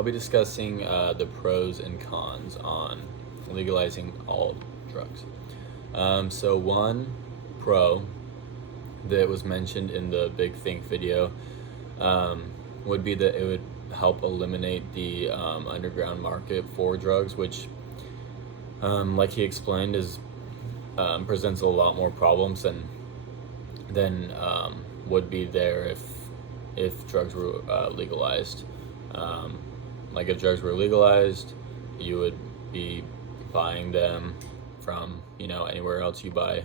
I'll be discussing the pros and cons on legalizing all drugs. So one pro that was mentioned in the Big Think video would be that it would help eliminate the underground market for drugs, which, like he explained, is presents a lot more problems than would be there if drugs were legalized. Like if drugs were legalized, you would be buying them from anywhere else you buy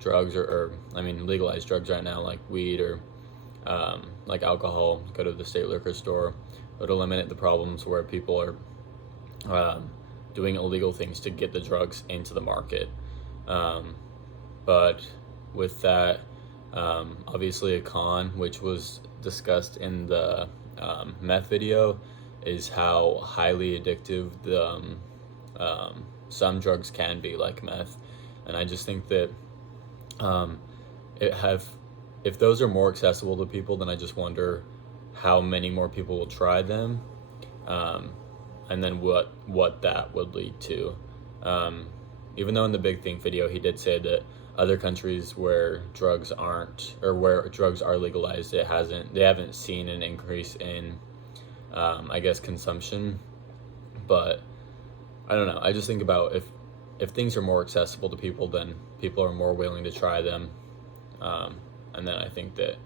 drugs, or I mean legalized drugs right now, like weed or like alcohol. Go to the state liquor store. It would eliminate the problems where people are doing illegal things to get the drugs into the market. But with that, obviously a con, which was discussed in the meth video, is how highly addictive the some drugs can be, like meth. And I just think that if those are more accessible to people, then I just wonder how many more people will try them, and then what that would lead to. Even though in the Big Think video he did say that other countries where drugs are legalized, they haven't seen an increase in I guess consumption. But I don't know, I just think about if things are more accessible to people, then people are more willing to try them, and then I think that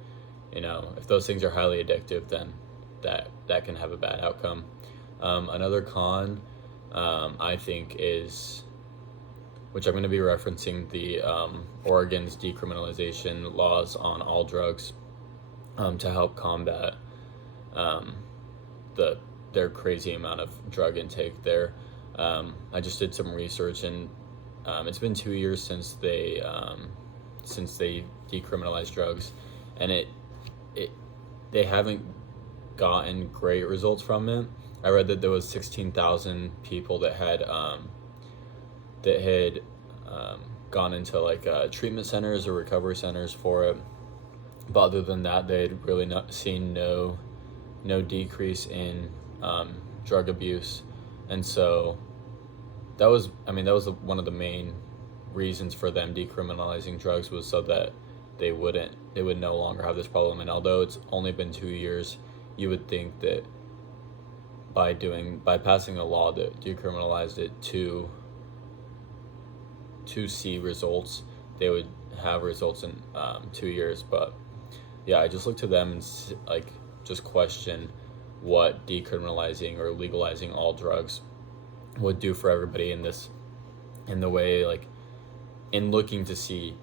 if those things are highly addictive, then that can have a bad outcome. Another con, I think, is, which I'm going to be referencing, the Oregon's decriminalization laws on all drugs, to help combat their crazy amount of drug intake there. I just did some research, and it's been 2 years since they decriminalized drugs, and they haven't gotten great results from it. I read that there was 16,000 people that had gone into like treatment centers or recovery centers for it, but other than that, they had really not seen no decrease in drug abuse. And so that was one of the main reasons for them decriminalizing drugs, was so that they would no longer have this problem. And although it's only been 2 years, you would think that by passing a law that decriminalized it to see results, they would have results in 2 years. But yeah, I just look to them and just question what decriminalizing or legalizing all drugs would do for everybody in the way, like in looking to see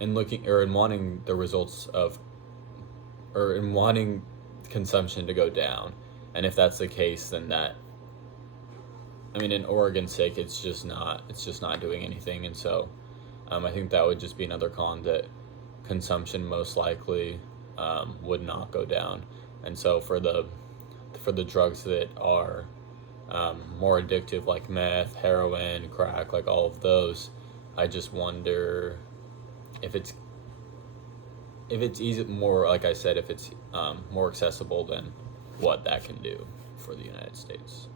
in wanting the results of, or in wanting consumption to go down. And if that's the case, then in Oregon's sake, it's just not doing anything. And so I think that would just be another con, that consumption most likely would not go down. And so for the drugs that are more addictive, like meth, heroin, crack, like all of those, I just wonder if it's easy, more, like I said, if it's more accessible, then what that can do for the United States.